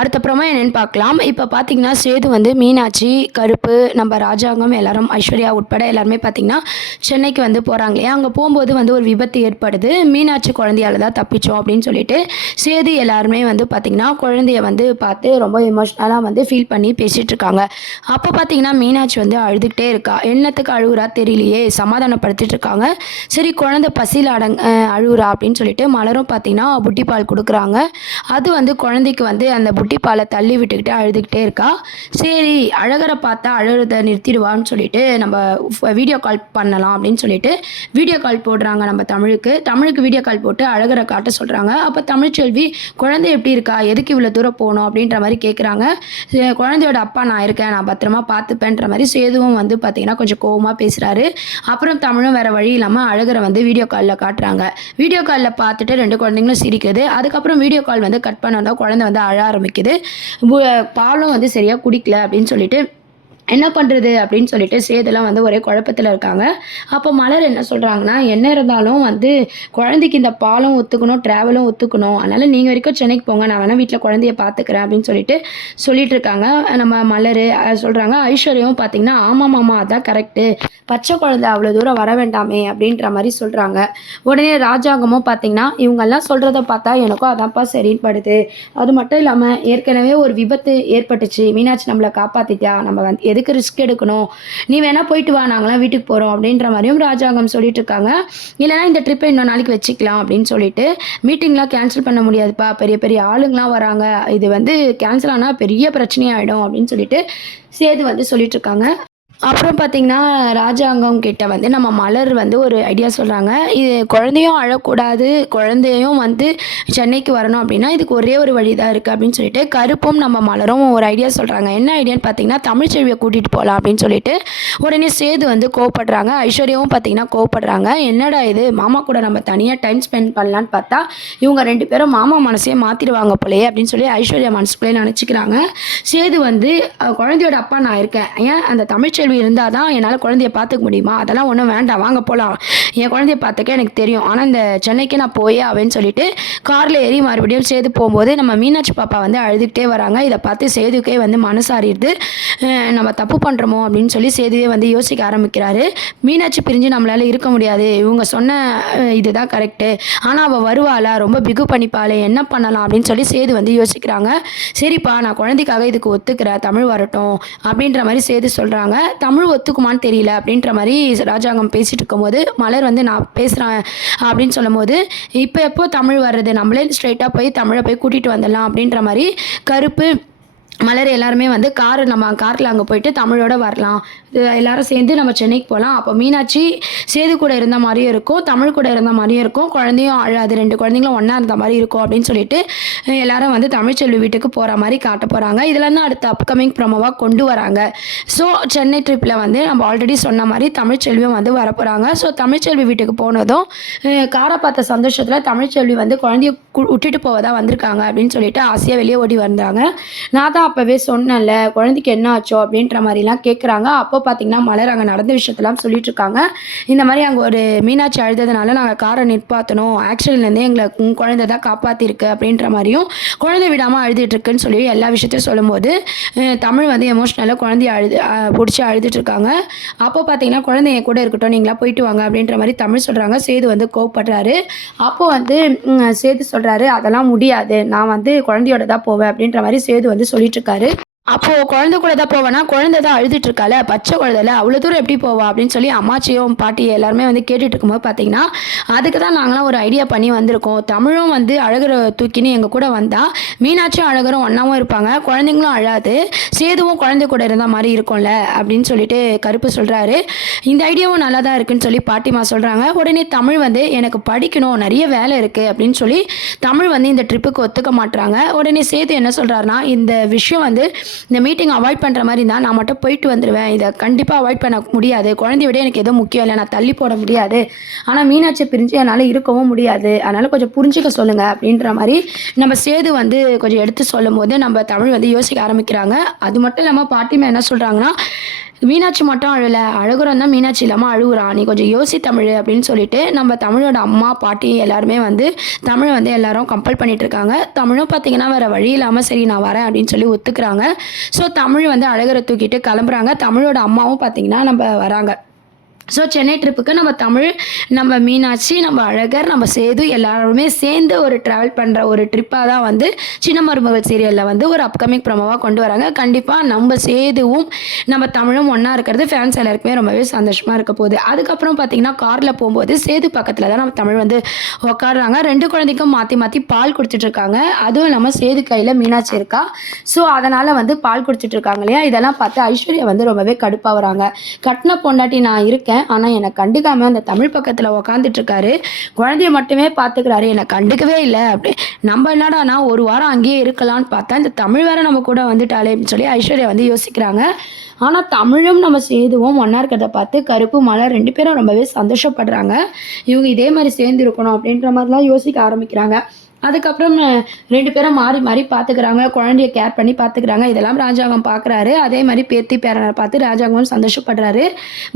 அடுத்தப்புறமா என்னென்னு பார்க்கலாம். இப்போ பார்த்தீங்கன்னா, சேது வந்து மீனாட்சி, கருப்பு, நம்ம ராஜாங்கம் எல்லாரும் ஐஸ்வர்யா உட்பட எல்லாருமே பார்த்தீங்கன்னா, சென்னைக்கு வந்து போகிறாங்க இல்லையா? அங்கே போகும்போது வந்து ஒரு விபத்து ஏற்படுது. மீனாட்சி குழந்தையால தான் தப்பிச்சோம் அப்படின்னு சொல்லிட்டு, சேது எல்லாருமே வந்து பார்த்தீங்கன்னா, குழந்தைய வந்து பார்த்து ரொம்ப எமோஷ்னலா வந்து ஃபீல் பண்ணி பேசிகிட்ருக்காங்க. அப்போ பார்த்தீங்கன்னா, மீனாட்சி வந்து அழுதுகிட்டே இருக்கா. என்னத்துக்கு அழுவுறா தெரியலையே! சமாதானப்படுத்திட்டு இருக்காங்க. சரி குழந்தை பசியில் அழுவுறா அப்படின்னு சொல்லிட்டு மலரும் பார்த்தீங்கன்னா, புட்டி பால் குடுக்குறாங்க. அது வந்து குழந்தைக்கு வந்து அந்த புட்டி பாலை தள்ளி விட்டுக்கிட்டு அழுதுகிட்டே இருக்கா. சரி அழகரை பார்த்தா அழுறத நிறுத்திடுவான்னு சொல்லிட்டு நம்ம வீடியோ கால் பண்ணலாம் அப்படின்னு சொல்லிட்டு வீடியோ கால் போடுறாங்க நம்ம தமிழுக்கு வீடியோ கால் போட்டு அழகரை காட்ட சொல்கிறாங்க. அப்போ தமிழ்ச்செல்வி குழந்தை எப்படி இருக்கா, எதுக்கு இவ்வளோ தூரம் போகணும் அப்படின்ற மாதிரி கேட்குறாங்க. குழந்தையோட அப்பா நான் இருக்கேன், நான் பத்திரமா பார்த்துப்பேன்ற மாதிரி சேதுவும் வந்து பார்த்தீங்கன்னா கொஞ்சம் கோவமாக பேசுகிறாரு. அப்புறம் தமிழும் வேறு வழி இல்லாமல் அழகரை வந்து வீடியோ காலில் காட்டுறாங்க. வீடியோ காலில் பார்த்துட்டு 2 குழந்தைங்களும் சிரிக்குது. அதுக்கப்புறம் வீடியோ கால் வந்து கட் பண்ண குழந்தை வந்து அழ ஆரம்பிக்குது. பாலும் வந்து சரியாக குடிக்கல அப்படின்னு சொல்லிட்டு என்ன பண்ணுறது அப்படின்னு சொல்லிட்டு சேதெல்லாம் வந்து ஒரே குழப்பத்தில் இருக்காங்க. அப்போ மலர் என்ன சொல்கிறாங்கன்னா, என்ன இருந்தாலும் வந்து குழந்தைக்கு இந்த பாலும் ஒத்துக்கணும், ட்ராவலும் ஒத்துக்கணும். அதனால் நீங்கள் வரைக்கும் சென்னைக்கு போங்க, நான் வேணால் வீட்டில் குழந்தைய பார்த்துக்கிறேன் அப்படின்னு சொல்லிட்டு இருக்காங்க. நம்ம மலர் சொல்கிறாங்க. ஐஸ்வர்யாவும் பார்த்தீங்கன்னா, ஆமாம் மாமா அதான் கரெக்டு, பச்சை குழந்தை அவ்வளோ தூரம் வர வேண்டாமே அப்படின்ற மாதிரி சொல்கிறாங்க. உடனே ராஜாங்கமும் பார்த்தீங்கன்னா, இவங்கெல்லாம் சொல்கிறத பார்த்தா எனக்கும் அதான்ப்பா சரின்னு படுது. அது மட்டும் இல்லாமல் ஏற்கனவே ஒரு விபத்து ஏற்பட்டுச்சு, மீனாட்சி நம்மளை காப்பாற்றிட்டா, நம்ம வந்து எதுக்கு ரிஸ்க் எடுக்கணும், நீ வேணால் போயிட்டு வா, நாங்களாம் வீட்டுக்கு போகிறோம் அப்படின்ற மாதிரியும் ராஜாங்கம் சொல்லிட்டு இருக்காங்க. இல்லைனா இந்த ட்ரிப்பை இன்னொரு நாளைக்கு வச்சுக்கலாம் அப்படின்னு சொல்லிட்டு, மீட்டிங்லாம் கேன்சல் பண்ண முடியாதுப்பா, பெரிய பெரிய ஆளுங்களாம் வராங்க, இது வந்து கேன்சல் ஆனால் பெரிய பிரச்சனையாயிடும் அப்படின்னு சொல்லிட்டு சேது வந்து சொல்லிட்டு இருக்காங்க. அப்புறம் பார்த்தீங்கன்னா, ராஜாங்கம் கிட்ட வந்து நம்ம மலர் வந்து ஒரு ஐடியா சொல்கிறாங்க. இது குழந்தையும் அழக்கூடாது, குழந்தையும் வந்து சென்னைக்கு வரணும் அப்படின்னா இதுக்கு ஒரே ஒரு வழி தான் இருக்குது அப்படின்னு சொல்லிட்டு கருப்பும் நம்ம மலரும் ஒரு ஐடியா சொல்கிறாங்க. என்ன ஐடியான்னு பார்த்தீங்கன்னா, தமிழ்ச்செல்வியை கூட்டிகிட்டு போகலாம் அப்படின்னு சொல்லிட்டு உடனே சேது வந்து கோவப்படுறாங்க. ஐஸ்வர்யாவும் பார்த்தீங்கன்னா கோவப்படுறாங்க. என்னடா இது, மாமா கூட நம்ம தனியாக டைம் ஸ்பெண்ட் பண்ணலான்னு பார்த்தா இவங்க 2 பேரும் மாமா மனசையே மாற்றிடுவாங்க போலயே அப்படின்னு சொல்லி ஐஸ்வர்யா மனசுக்குள்ளே நினச்சிக்கிறாங்க. சேது வந்து குழந்தையோட அப்பா நான் இருக்கேன், ஏன் அந்த தமிழ்ச்செல்வி இருந்தால் தான் என்னால் குழந்தைய பார்த்துக்க முடியுமா, அதெல்லாம் ஒன்றும் வேண்டாம், வாங்க போகலாம், என் குழந்தைய பார்த்துக்க எனக்கு தெரியும், ஆனால் இந்த சென்னைக்கு நான் போயே ஆவேன்னு சொல்லிட்டு காரில் ஏறி மறுபடியும் சேது போகும்போது நம்ம மீனாட்சி பாப்பா வந்து அழுதுகிட்டே வராங்க. இதை பார்த்து சேதுக்கே வந்து மனசாரிடுது. நம்ம தப்பு பண்ணுறோமோ அப்படின்னு சொல்லி சேதுவே வந்து யோசிக்க ஆரம்பிக்கிறாரு. மீனாட்சி பிரிஞ்சு நம்மளால் இருக்க முடியாது, இவங்க சொன்ன இதுதான் கரெக்டு, ஆனால் அவள் வருவாளா, ரொம்ப பிகு பண்ணிப்பாளே, என்ன பண்ணலாம் அப்படின்னு சொல்லி சேது வந்து யோசிக்கிறாங்க. சரிப்பா நான் குழந்தைக்காக இதுக்கு ஒத்துக்கிறேன், தமிழ் வரட்டும் அப்படின்ற மாதிரி சேது சொல்கிறாங்க. தமிழ் ஒத்துக்குமான்னு தெரியல அப்படின்ற மாதிரி ராஜாங்கம் பேசிகிட்டு இருக்கும்போது மலர் வந்து நான் பேசுகிறேன் அப்படின்னு சொல்லும்போது, இப்போ எப்போ தமிழ் வர்றது, நம்மளே ஸ்ட்ரைட்டாக போய் தமிழை போய் கூட்டிகிட்டு வந்துடலாம் அப்படின்ற மாதிரி கருப்பு மலர் எல்லாருமே வந்து நம்ம காரில் அங்கே போயிட்டு தமிழோட வரலாம், எல்லாரும் சேர்ந்து நம்ம சென்னைக்கு போகலாம், அப்போ மீனாட்சி சேது கூட இருந்த மாதிரியும் இருக்கும், தமிழ் கூட இருந்த மாதிரியும் இருக்கும், குழந்தையும் அழாது, 2 குழந்தைங்களும் ஒன்றா இருந்த மாதிரி இருக்கும் அப்படின்னு சொல்லிட்டு எல்லாரும் வந்து தமிழ்ச்செல்வி வீட்டுக்கு போகிற மாதிரி காட்ட போகிறாங்க. இதெல்லாம் தான் அடுத்த அப்கமிங் ப்ரோமோவாக கொண்டு வராங்க. ஸோ சென்னை ட்ரிப்பில் வந்து நம்ம ஆல்ரெடி சொன்ன மாதிரி தமிழ்ச்செல்வியும் வந்து வரப்போகிறாங்க. ஸோ தமிழ்ச்செல்வி வீட்டுக்கு போனதும் காரை பார்த்த சந்தோஷத்தில் தமிழ்ச்செல்வி வந்து குழந்தைய விட்டுட்டு போவதாக வந்திருக்காங்க அப்படின்னு சொல்லிட்டு ஆசையாக வெளியே ஓடி வந்தாங்க. நான் தான் அப்போவே சொன்னேன்ல குழந்தைக்கு என்ன ஆச்சோ அப்படின்ற மாதிரிலாம் கேட்குறாங்க. அப்போ பார்த்தீங்கன்னா மலர் அங்கே நடந்த விஷயத்தெல்லாம் சொல்லிட்டு இருக்காங்க. இந்த மாதிரி அங்கே ஒரு மீனாட்சி அழுததுனால நாங்கள் காரை நிற்பாற்றணும், ஆக்சிடென்ட்லேருந்தே எங்களை குழந்தை தான் காப்பாற்றிருக்கு அப்படின்ற மாதிரியும் குழந்தை விடாமல் அழுதுட்டுருக்குன்னு சொல்லி எல்லா விஷயத்தையும் சொல்லும்போது தமிழ் வந்து எமோஷ்னலாக குழந்தைய பிடிச்சி அழுதுட்டுருக்காங்க. அப்போ பார்த்தீங்கன்னா குழந்தை என் கூட இருக்கட்டும், நீங்களா போயிட்டு வாங்க அப்படின்ற மாதிரி தமிழ் சொல்கிறாங்க. சேது வந்து கோவப்படுறாரு. அப்போது வந்து சேது சொல்கிறாரு, அதெல்லாம் முடியாது, நான் வந்து குழந்தையோட தான் போவேன் அப்படின்ற மாதிரி சேது வந்து சொல்லிட்டு இருக்காரு. அப்போது குழந்தை கூட தான் போவேன்னா, குழந்தை தான் அழுதுட்டு இருக்கால, பச்சை குழந்தைல அவ்வளோ தூரம் எப்படி போவா அப்படின்னு சொல்லி அம்மாச்சியும் பாட்டி எல்லாருமே வந்து கேட்டுட்டு இருக்கும்போது பார்த்தீங்கன்னா, அதுக்கு தான் நாங்களாம் ஒரு ஐடியா பண்ணி வந்திருக்கோம். தமிழும் வந்து அழகரை தூக்கின்னு எங்கள் கூட வந்தால் மீனாட்சியும் அழகரும் ஒன்றாவும் இருப்பாங்க, குழந்தைங்களும் அழாது, சேதுவும் குழந்தை கூட இருந்த மாதிரி இருக்கும்ல அப்படின்னு சொல்லிட்டு கருப்பு சொல்கிறாரு. இந்த ஐடியாவும் நல்லா தான் இருக்குன்னு சொல்லி பாட்டிமா சொல்கிறாங்க. உடனே தமிழ் வந்து எனக்கு படிக்கணும், நிறைய வேலை இருக்குது அப்படின்னு சொல்லி தமிழ் வந்து இந்த ட்ரிப்புக்கு ஒத்துக்க மாட்டுறாங்க. உடனே சேது என்ன சொல்கிறாருன்னா, இந்த விஷயம் வந்து இந்த மீட்டிங் அவாய்ட் பண்ணுற மாதிரி இருந்தால் நான் மட்டும் போயிட்டு வந்துடுவேன், இதை கண்டிப்பாக அவாய்ட் பண்ண முடியாது, குழந்தைய விட எனக்கு எதுவும் முக்கியம் இல்லை, நான் தள்ளி போட முடியாது, ஆனால் மீனாட்சியை பிரிஞ்சு என்னால் இருக்கவும் முடியாது, அதனால் கொஞ்சம் புரிஞ்சுக்க சொல்லுங்கள் அப்படின்ற மாதிரி நம்ம சேது வந்து கொஞ்சம் எடுத்து சொல்லும் போது நம்ம தமிழ் வந்து யோசிக்க ஆரம்பிக்கிறாங்க. அது மட்டும் இல்லாமல் பாட்டிமா என்ன சொல்கிறாங்கன்னா, மீனாட்சி மட்டும் அழலை, அழுகுறோம் தான் மீனாட்சி இல்லாமல் அழுகுறான், நீ கொஞ்சம் யோசி தமிழ் அப்படின்னு சொல்லிட்டு நம்ம தமிழோட அம்மா பாட்டி எல்லாருமே வந்து தமிழை வந்து எல்லாரும் கம்பல் பண்ணிட்டு இருக்காங்க. தமிழும் பார்த்தீங்கன்னா வேறு வழி இல்லாமல் சரி நான் வரேன் அப்படின்னு சொல்லி ஒத்துக்கிறாங்க. ஸோ தமிழ் வந்து அழகரை தூக்கிட்டு கிளம்புறாங்க. தமிழோட அம்மாவும் பார்த்தீங்கன்னா நம்ம வராங்க. ஸோ சென்னை ட்ரிப்புக்கு நம்ம தமிழ், நம்ம மீனாட்சி, நம்ம அழகர், நம்ம சேது எல்லாருமே சேர்ந்து ஒரு ட்ராவல் பண்ணுற ஒரு ட்ரிப்பாக தான் வந்து சின்ன மருமகள் சீரியலில் வந்து ஒரு அப்கமிங் ப்ரோமோவாக கொண்டு வராங்க. கண்டிப்பாக நம்ம சேதுவும் நம்ம தமிழும் ஒன்றா இருக்கிறது ஃபேன்ஸ் எல்லாருக்குமே ரொம்பவே சந்தோஷமாக இருக்க போகுது. அதுக்கப்புறம் பார்த்திங்கன்னா காரில் போகும்போது சேது பக்கத்தில் தான் நம்ம தமிழ் வந்து உட்காடுறாங்க. 2 குழந்தைக்கும் மாற்றி மாற்றி பால் கொடுத்துட்ருக்காங்க. அதுவும் இல்லாமல் சேது கையில் மீனாட்சி இருக்கா. ஸோ அதனால் வந்து பால் கொடுத்துட்ருக்காங்க இல்லையா, இதெல்லாம் பார்த்து ஐஸ்வர்யா வந்து ரொம்பவே கடுப்பாகிறாங்க. கட்டின பொண்டாட்டி நான் இருக்கேன், ஆனால் என்னை கண்டுக்காமல் அந்த தமிழ் பக்கத்தில் உக்காந்துட்ருக்காரு, குழந்தைய மட்டுமே பார்த்துக்கிறாரு, என்னை கண்டுக்கவே இல்லை அப்படி. நம்ம என்னடானா ஒரு வாரம் அங்கேயே இருக்கலாம்னு பார்த்தா இந்த தமிழ் வேறு நம்ம கூட வந்துட்டாலே அப்படின்னு சொல்லி ஐஸ்வர்யா வந்து யோசிக்கிறாங்க. ஆனால் தமிழும் நம்ம சேதுவும் ஒன்றா இருக்கிறத பார்த்து கருப்பு மலர் 2 பேரும் ரொம்பவே சந்தோஷப்படுறாங்க. இவங்க இதே மாதிரி சேர்ந்து இருக்கணும் அப்படின்ற மாதிரிலாம் யோசிக்க ஆரம்பிக்கிறாங்க. அதுக்கப்புறம் 2 பேரும் மாறி மாறி பார்த்துக்கிறாங்க, குழந்தைய கேர் பண்ணி பார்த்துக்கிறாங்க. இதெல்லாம் ராஜாங்கம் பார்க்குறாரு. அதே மாதிரி பேத்தி பேரனை பார்த்து ராஜாங்கமும் சந்தோஷப்படுறாரு.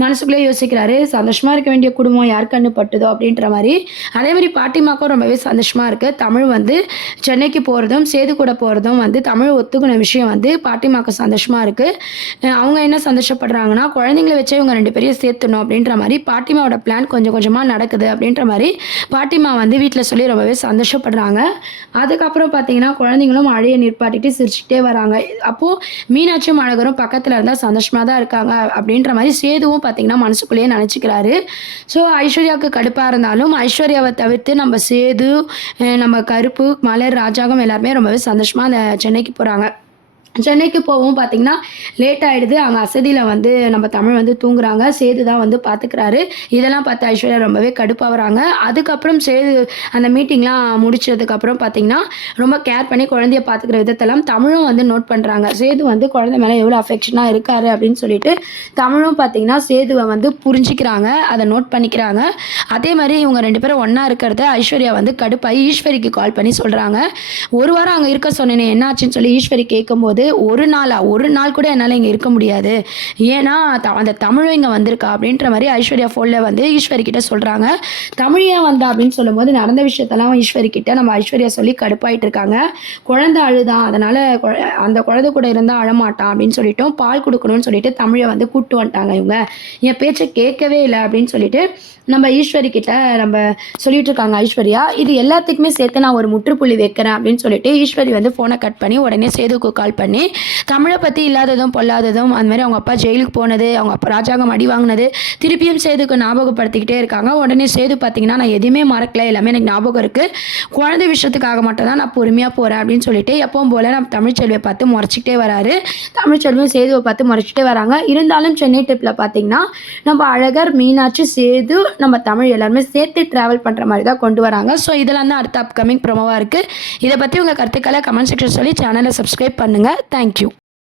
மனசுக்குள்ளே யோசிக்கிறாரு, சந்தோஷமாக இருக்க வேண்டிய குடும்பம் யார் கண்ணு பட்டுதோ அப்படின்ற மாதிரி. அதே மாதிரி பாட்டிமாக்கும் ரொம்பவே சந்தோஷமாக இருக்குது. தமிழ் வந்து சென்னைக்கு போகிறதும் சேது கூட போகிறதும் வந்து தமிழ் ஒத்துக்கின விஷயம் வந்து பாட்டிமாக்கு சந்தோஷமாக இருக்குது. அவங்க என்ன சந்தோஷப்படுறாங்கன்னா, குழந்தைங்கள வச்சே இவங்க 2 பேரையும் சேர்த்துணும் அப்படின்ற மாதிரி பாட்டிமாவோட பிளான் கொஞ்சம் கொஞ்சமாக நடக்குது அப்படின்ற மாதிரி பாட்டிமா வந்து வீட்டில் சொல்லி ரொம்பவே சந்தோஷப்படுறாங்க. அதுக்கப்புறம் பார்த்தீங்கன்னா குழந்தைங்களும் அழைய நிற்பாட்டிட்டு சிரிச்சுட்டே வராங்க. அப்போது மீனாட்சியும் அழகரும் பக்கத்தில் இருந்தால் சந்தோஷமாக தான் இருக்காங்க அப்படின்ற மாதிரி சேதுவும் பார்த்தீங்கன்னா மனசுக்குள்ளேயே நினச்சிக்கிறாரு. ஸோ ஐஸ்வர்யாவுக்கு கடுப்பாக இருந்தாலும் ஐஸ்வர்யாவை தவிர்த்து நம்ம சேது, நம்ம கருப்பு, மலர், ராஜாங்கம் எல்லாருமே ரொம்பவே சந்தோஷமாக அந்த சென்னைக்கு போகிறாங்க. சென்னைக்கு போகவும் பார்த்திங்கன்னா லேட் ஆகிடுது. அங்கே அசதியில் வந்து நம்ம தமிழ் வந்து தூங்குறாங்க. சேது தான் வந்து பார்த்துக்கிறாரு. இதெல்லாம் பார்த்து ஐஸ்வர்யா ரொம்பவே கடுப்பாகிறாங்க. அதுக்கப்புறம் சேது அந்த மீட்டிங்லாம் முடிச்சதுக்கப்புறம் பார்த்திங்கன்னா ரொம்ப கேர் பண்ணி குழந்தைய பார்த்துக்கிற விதத்தெல்லாம் தமிழும் வந்து நோட் பண்ணுறாங்க. சேது வந்து குழந்தை மேலே எவ்வளோ அஃபெக்ஷனாக இருக்காரு அப்படின்னு சொல்லிட்டு தமிழும் பார்த்திங்கன்னா சேதுவை வந்து புரிஞ்சிக்கிறாங்க, அதை நோட் பண்ணிக்கிறாங்க. அதே மாதிரி இவங்க 2 பேரும் ஒன்றா இருக்கிறத ஐஸ்வர்யா வந்து கடுப்பாகி ஈஸ்வரிக்கு கால் பண்ணி சொல்கிறாங்க. ஒரு வாரம் அங்கே இருக்க சொன்னேனே என்னாச்சுன்னு சொல்லி ஈஸ்வரி கேட்கும்போது, ஒரு நாள் கூட என்னால் இங்கே இருக்க முடியாது, ஏன்னா அந்த தமிழும் இங்கே வந்திருக்கா அப்படின்ற மாதிரி ஐஸ்வர்யா ஃபோனில் வந்து ஈஸ்வரி கிட்ட சொல்கிறாங்க. தமிழே வந்தா அப்படின்னு சொல்லும்போது நடந்த விஷயத்தெல்லாம் ஈஸ்வரி கிட்ட நம்ம ஐஸ்வர்யா சொல்லி கடுப்பாயிட்டு இருக்காங்க. குழந்தை அழுதான், அதனால் அந்த குழந்தை கூட இருந்தால் அழமாட்டான் அப்படின்னு சொல்லிட்டோம், பால் கொடுக்கணும்னு சொல்லிட்டு தமிழை வந்து கூப்பிட்டு வந்துட்டாங்க. இவங்க என் பேச்சை கேட்கவே இல்லை அப்படின்னு சொல்லிட்டு நம்ம ஈஸ்வரி கிட்ட நம்ம சொல்லிட்டு இருக்காங்க ஐஸ்வர்யா. இது எல்லாத்துக்குமே சேர்த்து நான் ஒரு முற்றுப்புள்ளி வைக்கிறேன் அப்படின்னு சொல்லிட்டு ஈஸ்வரி வந்து ஃபோனை கட் பண்ணி உடனே சேதுக்கு கால் பண்ணி தமிழை பற்றி இல்லாததும் பொல்லாததும் அந்த மாதிரி அவங்க அப்பா ஜெயிலுக்கு போனது, அவங்க அப்பா ராஜாங்கம் அடி வாங்கினது திருப்பியும் சேதுக்கு ஞாபகப்படுத்திக்கிட்டே இருக்காங்க. உடனே சேது பார்த்தீங்கன்னா நான் எதுவுமே மறக்கல, எல்லாமே எனக்கு ஞாபகம் இருக்குது, குழந்தை விஷயத்துக்காக மட்டும் தான் நான் பொறுமையாக போகிறேன் அப்படின்னு சொல்லிட்டு எப்பவும் போல் நம்ம தமிழ்ச்செல்வியை பார்த்து முறைச்சிக்கிட்டே வராரு. தமிழ்ச்செல்வியும் சேதுவை பார்த்து முறைச்சிட்டே வராங்க. இருந்தாலும் சென்னை ட்ரிப்பில் பார்த்தீங்கன்னா நம்ம அழகர், மீனாட்சி, சேது, நம்ம தமிழ் எல்லாருமே சேர்த்து ட்ராவல் பண்ணுற மாதிரி தான் கொண்டு வராங்க. ஸோ இதெல்லாம் தான் அடுத்த அப்கமிங் ப்ரோமோவாக இருக்குது. இதை பற்றி உங்கள் கருத்துக்களை கமெண்ட் செக்ஷன் சொல்லி சேனலை சப்ஸ்கிரைப் பண்ணுங்கள். தேங்க்யூ.